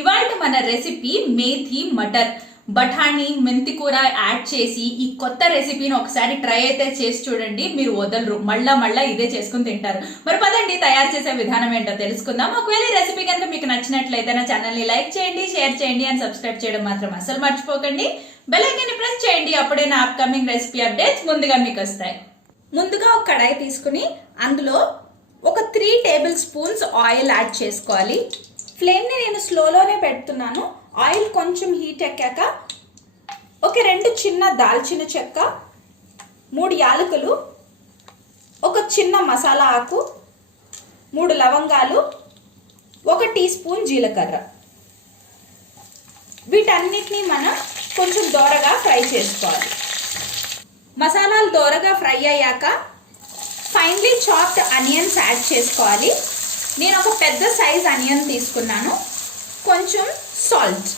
ఇవాళ మన రెసిపీ మేథీ మటర్ బఠానీ మెంతి కూర యాడ్ చేసి ఈ కొత్త రెసిపీని ఒకసారి ట్రై అయితే చేసి చూడండి. మీరు వదలరు, మళ్ళా ఇదే చేసుకుని తింటారు. మరి పదండి తయారు చేసే విధానం ఏంటో తెలుసుకుందాం. ఒకవేళ ఈ రెసిపీ కనుక మీకు నచ్చినట్లయితే నా ఛానల్ ని లైక్ చేయండి, షేర్ చేయండి అండ్ సబ్స్క్రైబ్ చేయడం మాత్రం అసలు మర్చిపోకండి. బెల్ ఐకాన్ ని ప్రెస్ చేయండి, అప్పుడే నా అప్కమింగ్ రెసిపీ అప్డేట్స్ ముందుగా మీకు వస్తాయి. ముందుగా ఒక కడాయి తీసుకుని అందులో ఒక 3 టేబుల్ స్పూన్స్ ఆయిల్ యాడ్ చేసుకోవాలి. ఫ్లేమ్ని నేను స్లోలోనే పెడుతున్నాను. ఆయిల్ కొంచెం హీట్ ఎక్కాక ఒక 2 చిన్న దాల్చిన చెక్క, 3 యాలకులు, ఒక చిన్న మసాలా ఆకు, 3 లవంగాలు, 1 టీ స్పూన్ జీలకర్ర, వీటన్నిటిని మనం కొంచెం దోరగా ఫ్రై చేసుకోవాలి. మసాలాలు దోరగా ఫ్రై అయ్యాక ఫైన్లీ చాప్డ్ ఆనియన్స్ యాడ్ చేసుకోవాలి. నేను ఒక పెద్ద సైజ్ ఆనియన్ తీసుకున్నాను. కొంచెం సాల్ట్.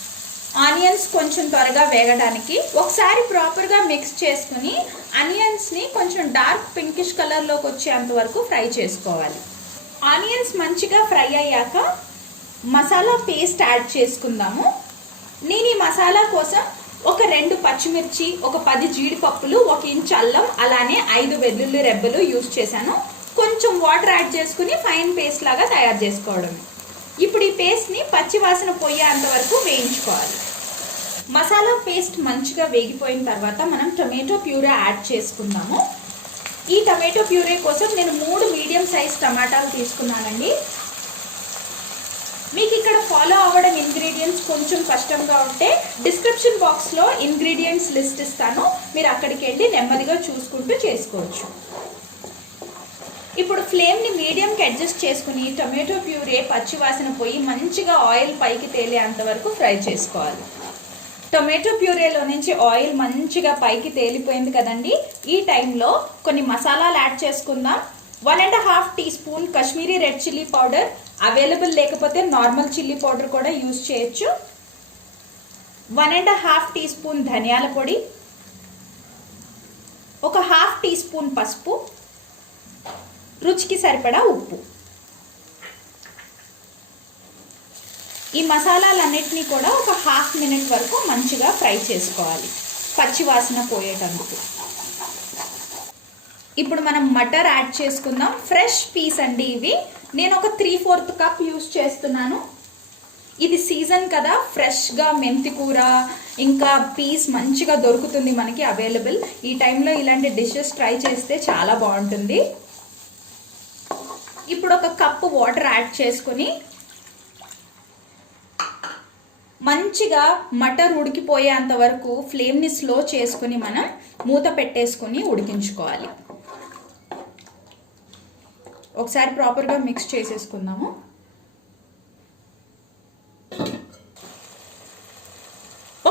ఆనియన్స్ కొంచెం త్వరగా వేగడానికి ఒకసారి ప్రాపర్గా మిక్స్ చేసుకుని ఆనియన్స్ని కొంచెం డార్క్ పింకిష్ కలర్లోకి వచ్చేంత వరకు ఫ్రై చేసుకోవాలి. ఆనియన్స్ మంచిగా ఫ్రై అయ్యాక మసాలా పేస్ట్ యాడ్ చేసుకుందాము. నేను ఈ మసాలా కోసం ఒక 2 పచ్చిమిర్చి, ఒక 10 జీడిపప్పులు, 1 ఇంచ్ అల్లం, అలానే 5 వెల్లుల్లి రెబ్బలు యూజ్ చేశాను. కొంచెం వాటర్ యాడ్ చేసుకుని ఫైన్ పేస్ట్ లాగా తయారు చేసుకోవడం. ఇప్పుడు ఈ పేస్ట్ని పచ్చివాసన పోయేంత వరకు వేయించుకోవాలి. మసాలా పేస్ట్ మంచిగా వేగిపోయిన తర్వాత మనం టొమాటో ప్యూరే యాడ్ చేసుకుందాము. ఈ టొమాటో ప్యూరే కోసం నేను 3 మీడియం సైజ్ టమాటాలు తీసుకున్నానండి. మీకు ఇక్కడ ఫాలో అవ్వడం ఇంగ్రీడియంట్స్ కొంచెం కష్టంగా ఉంటే డిస్క్రిప్షన్ బాక్స్లో ఇంగ్రీడియంట్స్ లిస్ట్ ఇస్తాను, మీరు అక్కడికి వెళ్ళి నెమ్మదిగా చూసుకుంటూ చేసుకోవచ్చు. ఇప్పుడు ఫ్లేమ్ని మీడియంకి అడ్జస్ట్ చేసుకుని టొమాటో ప్యూరే పచ్చివాసన పోయి మంచిగా ఆయిల్ పైకి తేలేంత వరకు ఫ్రై చేసుకోవాలి. టొమాటో ప్యూరేలో నుంచి ఆయిల్ మంచిగా పైకి తేలిపోయింది కదండి. ఈ టైంలో కొన్ని మసాలాలు యాడ్ చేసుకుందాం. 1.5 teaspoon Kashmiri red chilli powder, available లేకపోతే నార్మల్ చిల్లీ పౌడర్ కూడా యూజ్ చేయొచ్చు. 1.5 టీ స్పూన్ ధనియాల పొడి, ఒక 1/2 టీ స్పూన్ పసుపు, రుచికి సరిపడా ఉప్పు. ఈ మసాలాలన్నిటినీ కూడా ఒక 1/2 మినిట్ వరకు మంచిగా ఫ్రై చేసుకోవాలి, పచ్చివాసన పోయేటందుకు. ఇప్పుడు మనం మటర్ యాడ్ చేసుకుందాం. ఫ్రెష్ పీస్ అండి ఇవి. నేను ఒక 3/4 కప్ యూజ్ చేస్తున్నాను. ఇది సీజన్ కదా, ఫ్రెష్గా మెంతి కూర ఇంకా పీస్ మంచిగా దొరుకుతుంది మనకి అవైలబుల్. ఈ టైంలో ఇలాంటి డిషెస్ ట్రై చేస్తే చాలా బాగుంటుంది. ఇప్పుడు ఒక కప్పు వాటర్ యాడ్ చేసుకుని మంచిగా మటర్ ఉడికిపోయేంత వరకు ఫ్లేమ్ని స్లో చేసుకుని మనం మూత పెట్టేసుకుని ఉడికించుకోవాలి. ఒకసారి ప్రాపర్గా మిక్స్ చేసేసుకుందాము.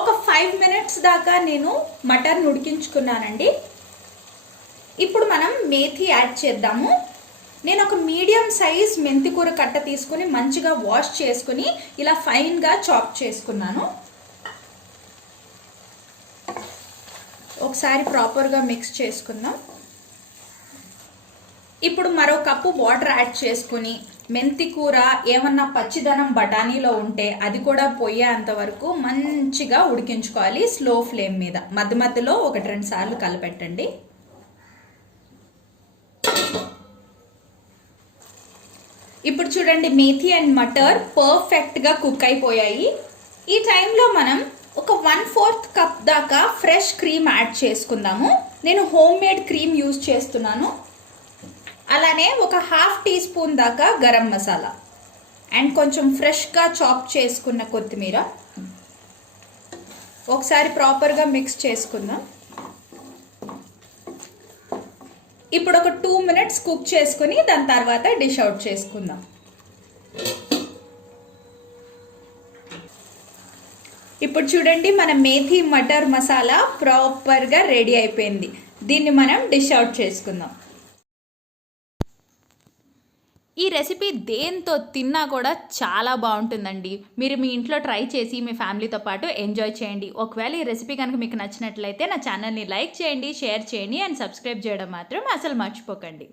ఒక 5 మినిట్స్ దాకా నేను మటన్ ఉడికించుకున్నానండి. ఇప్పుడు మనం మేథీ యాడ్ చేద్దాము. నేను ఒక మీడియం సైజ్ మెంతికూర కట్ట తీసుకుని మంచిగా వాష్ చేసుకుని ఇలా ఫైన్గా చాప్ చేసుకున్నాను. ఒకసారి ప్రాపర్గా మిక్స్ చేసుకుందాం. ఇప్పుడు మరో కప్పు వాటర్ యాడ్ చేసుకుని మెంతి కూర ఏమన్నా పచ్చిదనం బఠానీలో ఉంటే అది కూడా పోయేంత వరకు మంచిగా ఉడికించుకోవాలి స్లో ఫ్లేమ్ మీద. మధ్య మధ్యలో 1-2 సార్లు కలపెట్టండి. ఇప్పుడు చూడండి మేథీ అండ్ మటర్ పర్ఫెక్ట్గా కుక్ అయిపోయాయి. ఈ టైంలో మనం ఒక 1/4 కప్ దాకా ఫ్రెష్ క్రీమ్ యాడ్ చేసుకుందాము. నేను హోమ్ మేడ్ క్రీమ్ యూజ్ చేస్తున్నాను. అలానే ఒక 1/2 టీ స్పూన్ దాకా గరం మసాలా అండ్ కొంచెం ఫ్రెష్గా చాప్ చేసుకున్న కొత్తిమీర. ఒకసారి ప్రాపర్గా మిక్స్ చేసుకుందాం. ఇప్పుడు ఒక 2 మినిట్స్ కుక్ చేసుకుని దాని తర్వాత డిష్ అవుట్ చేసుకుందాం. ఇప్పుడు చూడండి మన మేథీ మటర్ మసాలా ప్రాపర్గా రెడీ అయిపోయింది. దీన్ని మనం డిష్ అవుట్ చేసుకుందాం. ఈ రెసిపీ దేంతో తిన్నా కూడా చాలా బాగుంటుందండి. మీరు మీ ఇంట్లో ట్రై చేసి మీ ఫ్యామిలీతో పాటు ఎంజాయ్ చేయండి. ఒకవేళ ఈ రెసిపీ కనుక మీకు నచ్చినట్లయితే నా ఛానల్ని లైక్ చేయండి, షేర్ చేయండి అండ్ సబ్స్క్రైబ్ చేయడం మాత్రం అసలు మర్చిపోకండి.